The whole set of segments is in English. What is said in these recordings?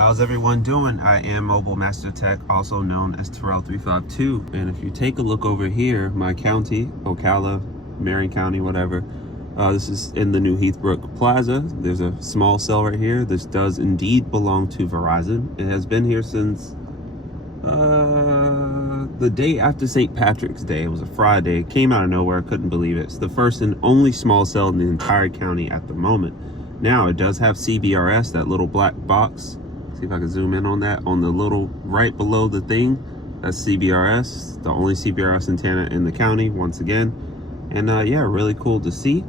How's everyone doing? I am Mobile Master Tech, also known as Terrell 352. And if you take a look over here, my county, Ocala, Marion County, whatever, this is in the new Heathbrook Plaza. There's a small cell right here. This does indeed belong to Verizon. It has been here since the day after St. Patrick's Day. It was a Friday. It came out of nowhere. I couldn't believe it. It's the first and only small cell in the entire county at the moment. Now, it does have CBRS, that little black box. See if I can zoom in on that. On the little right below the thing, that's CBRS, the only CBRS antenna in the county, once again. And yeah, really cool to see.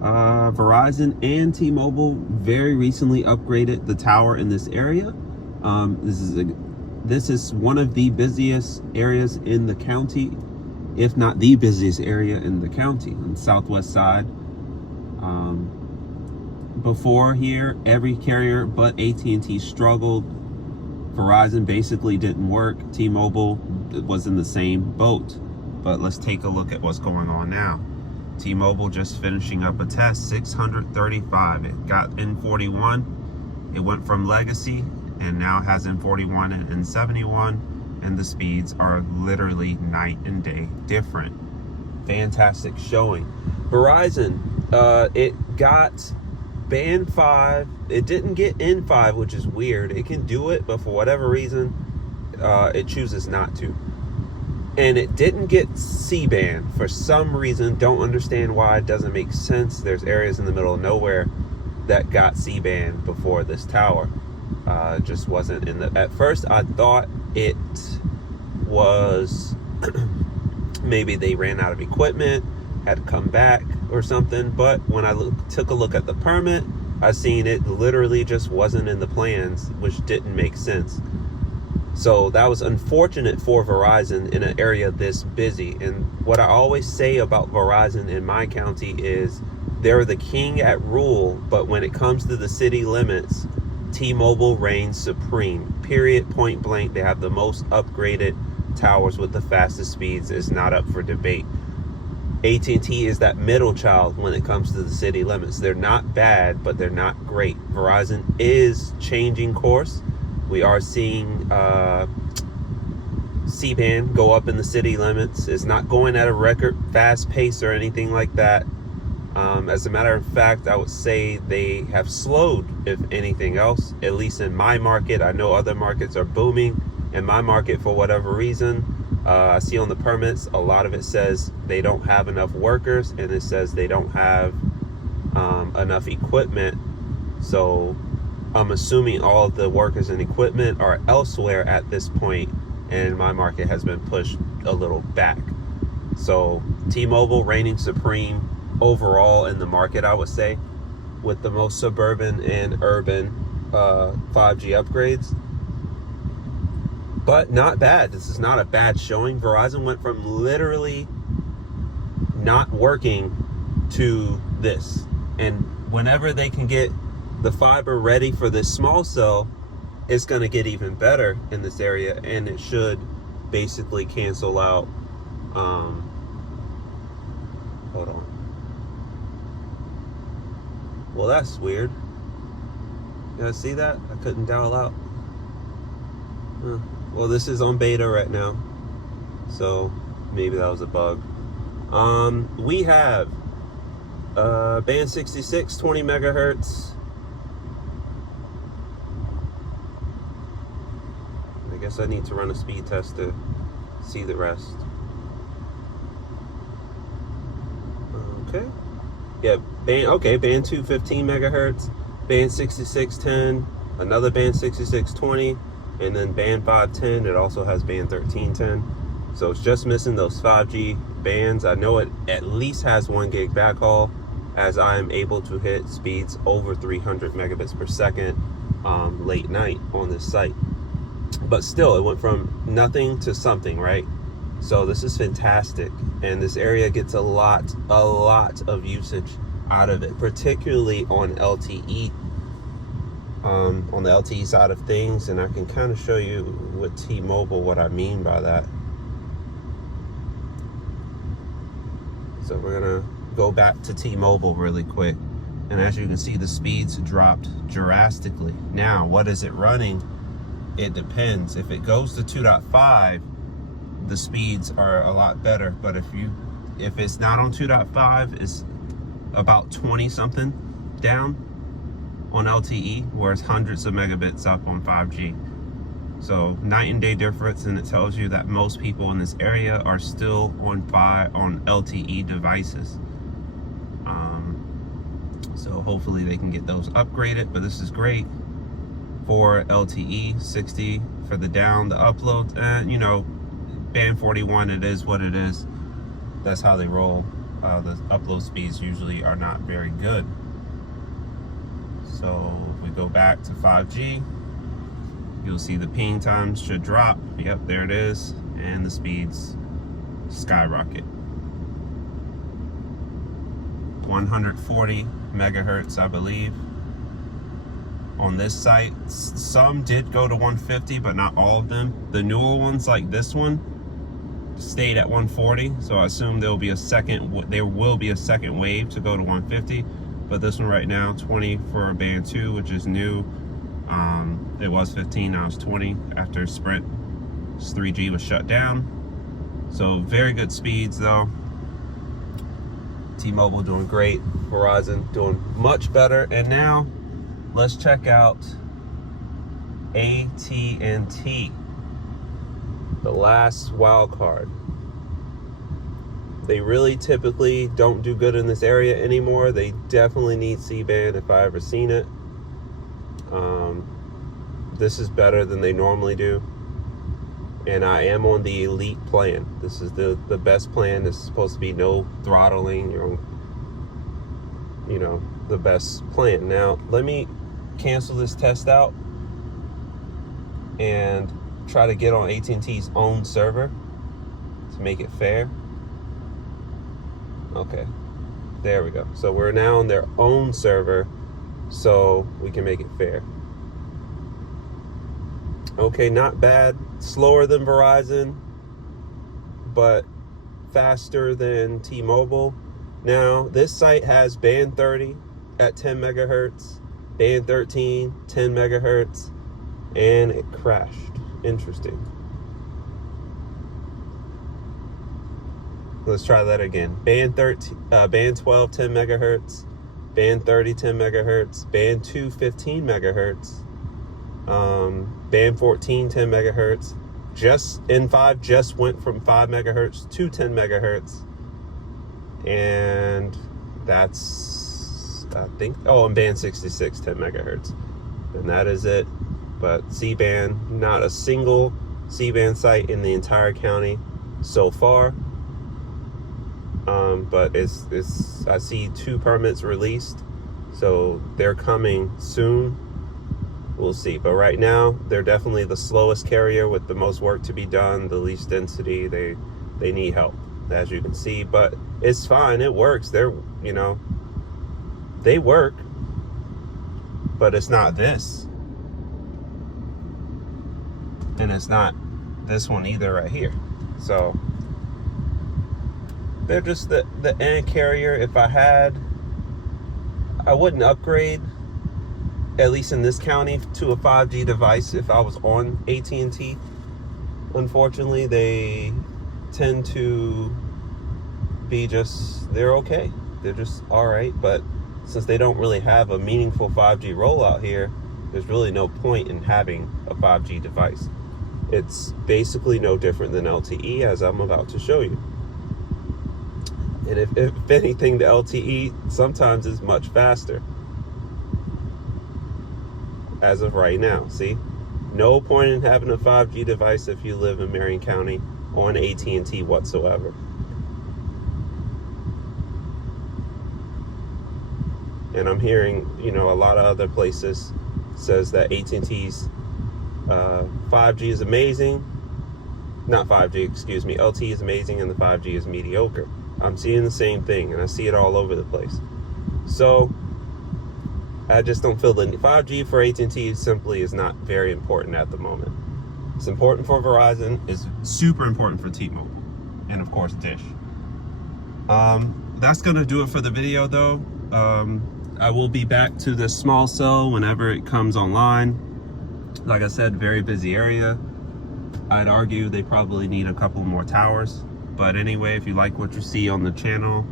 Verizon and T-Mobile very recently upgraded the tower in this area. This is one of the busiest areas in the county, if not the busiest area in the county, on the southwest side. Before here, every carrier but AT&T struggled. Verizon basically didn't work. T-Mobile was in the same boat. But let's take a look at what's going on now. T-Mobile just finishing up a test, 635. It got N41. It went from legacy and now has N41 and N71. And the speeds are literally night and day different. Fantastic showing. Verizon, it got band 5. It didn't get N5, which is weird. It can do it, but for whatever reason, it chooses not to. And it didn't get C-band for some reason. Don't understand why. It doesn't make sense. There's areas in the middle of nowhere that got C-band before this tower. Just wasn't in the... At first, I thought it was maybe they ran out of equipment, had to come back or something. But when I took a look at the permit, I seen it literally just wasn't in the plans, which didn't make sense. So that was unfortunate for Verizon in an area this busy. And what I always say about Verizon in my county is they're the king at rule, but when it comes to the city limits, T-Mobile reigns supreme. Period, point blank. They have the most upgraded towers with the fastest speeds. It's not up for debate. AT&T is that middle child when it comes to the city limits. They're not bad, but they're not great. Verizon is changing course. We are seeing C-band go up in the city limits. It's not going at a record fast pace or anything like that. As a matter of fact, I would say they have slowed, if anything else, at least in my market. I know other markets are booming. In my market, for whatever reason, I see on the permits, a lot of it says they don't have enough workers, and it says they don't have enough equipment. So I'm assuming all of the workers and equipment are elsewhere at this point, and my market has been pushed a little back. So T-Mobile reigning supreme overall in the market, I would say, with the most suburban and urban 5G upgrades. But not bad. This is not a bad showing. Verizon went from literally not working to this. And whenever they can get the fiber ready for this small cell, it's going to get even better in this area. And it should basically cancel out. Hold on. Well, that's weird. You guys see that? I couldn't dial out. Huh. Well, this is on beta right now, so maybe that was a bug. We have band 66, 20 megahertz. I guess I need to run a speed test to see the rest. Okay. Yeah, band 2, 15 megahertz, band 66, 10, another band 66, 20. And then band 510, it also has band 1310. So it's just missing those 5G bands. I know it at least has 1 gig backhaul, as I am able to hit speeds over 300 megabits per second late night on this site. But still, it went from nothing to something, right? So this is fantastic. And this area gets a lot of usage out of it, particularly on LTE. On the LTE side of things, and I can kind of show you with T-Mobile what I mean by that. So we're gonna go back to T-Mobile really quick And as you can see, the speeds dropped drastically. Now, what is it running? It depends. If it goes to 2.5, the speeds are a lot better. But if it's not on 2.5, it's about 20 something down on LTE, where it's hundreds of megabits up on 5G. So night and day difference, and it tells you that most people in this area are still on LTE devices. So hopefully they can get those upgraded, but this is great for LTE. 60 for the down, the upload, and you know, band 41, it is what it is. That's how they roll. The upload speeds usually are not very good. So if we go back to 5G, you'll see the ping times should drop. Yep, there it is. And the speeds skyrocket. 140 megahertz, I believe, on this site. Some did go to 150, but not all of them. The newer ones, like this one, stayed at 140. So I assume there will be a second wave to go to 150. But this one right now, 20 for band 2, which is new. It was 15, now it's 20 after Sprint's 3G was shut down. So very good speeds though. T-Mobile doing great, Verizon doing much better. And now let's check out AT&T, the last wild card. They really typically don't do good in this area anymore. They definitely need C-band if I ever seen it. This is better than they normally do. And I am on the elite plan. This is the best plan. This is supposed to be no throttling, you know, the best plan. Now, let me cancel this test out and try to get on AT&T's own server to make it fair. Okay, there we go. So we're now on their own server, so we can make it fair. Okay, not bad. Slower than Verizon, but faster than T-Mobile. Now, this site has band 30 at 10 megahertz, band 13, 10 megahertz, and it crashed. Interesting. Let's try that again. Band 12, 10 megahertz, band 30, 10 megahertz, band 2, 15 megahertz, band 14, 10 megahertz. N5 just went from 5 megahertz to 10 megahertz. And that's, I think, and band 66, 10 megahertz. And that is it. But C-band, not a single C-band site in the entire county so far. But I see 2 permits released, so they're coming soon. We'll see. But right now, they're definitely the slowest carrier with the most work to be done, the least density. They need help, as you can see. But it's fine. It works. They work. But it's not this. And it's not this one either right here. So they're just the end carrier. If I wouldn't upgrade, at least in this county, to a 5G device if I was on AT&T. Unfortunately, they tend to be they're okay. They're just all right. But since they don't really have a meaningful 5G rollout here, there's really no point in having a 5G device. It's basically no different than LTE, as I'm about to show you. And if anything, the LTE sometimes is much faster. As of right now, see? No point in having a 5G device if you live in Marion County on AT&T whatsoever. And I'm hearing, a lot of other places says that AT&T's 5G is amazing. Not 5G, excuse me. LTE is amazing and the 5G is mediocre. I'm seeing the same thing, and I see it all over the place. So I just don't feel the 5G for AT&T simply is not very important at the moment. It's important for Verizon. It's super important for T-Mobile, and of course Dish. That's gonna do it for the video, though. I will be back to the small cell whenever it comes online. Like I said, very busy area. I'd argue they probably need a couple more towers. But anyway, if you like what you see on the channel,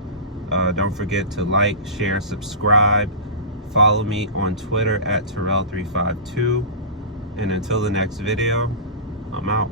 don't forget to like, share, subscribe. Follow me on Twitter at Terrell352. And until the next video, I'm out.